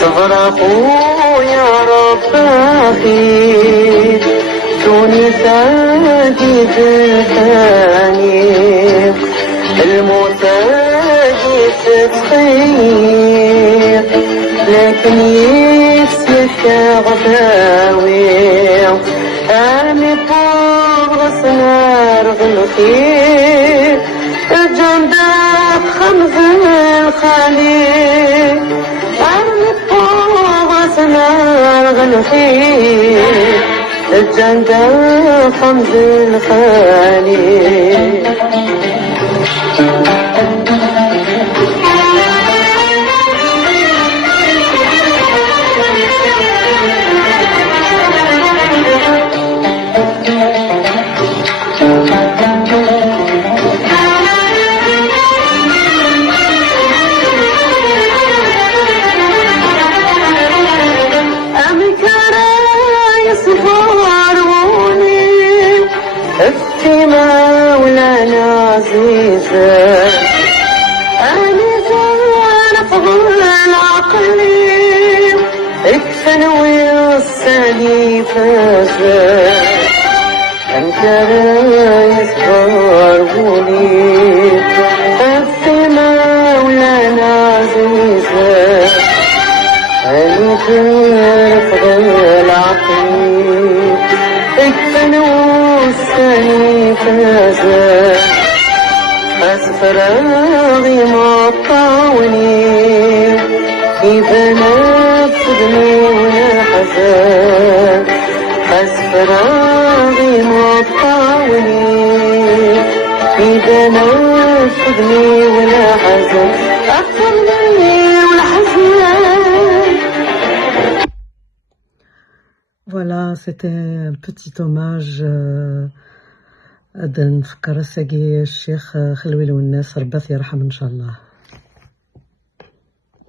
صبر اخويا رباخي دوني ساجد ثاني الموت جيت تخير لكن يسلك غداوي أرمي فوق غسنار غنخير الجندب خمز الخليل أرمي فوق غسنار غنخير الجندب خمز الخليل افتي مولانا عزيزة أنا زان فضل العقلي اكفن ويصلي فازا أنت رايس باربوني افتي مولانا عزيزة أنا زان فضل العقلي اكفن ويصلي فازا أسفراغي مطاوني إذا نفذني ولا حزان أسفراغي مطاوني إذا نفذني ولا حزان أفضلني ولا حزان. Voilà, c'était un petit hommage نفكر الساقي الشيخ خلويل والناس رباط يرحم إن شاء الله.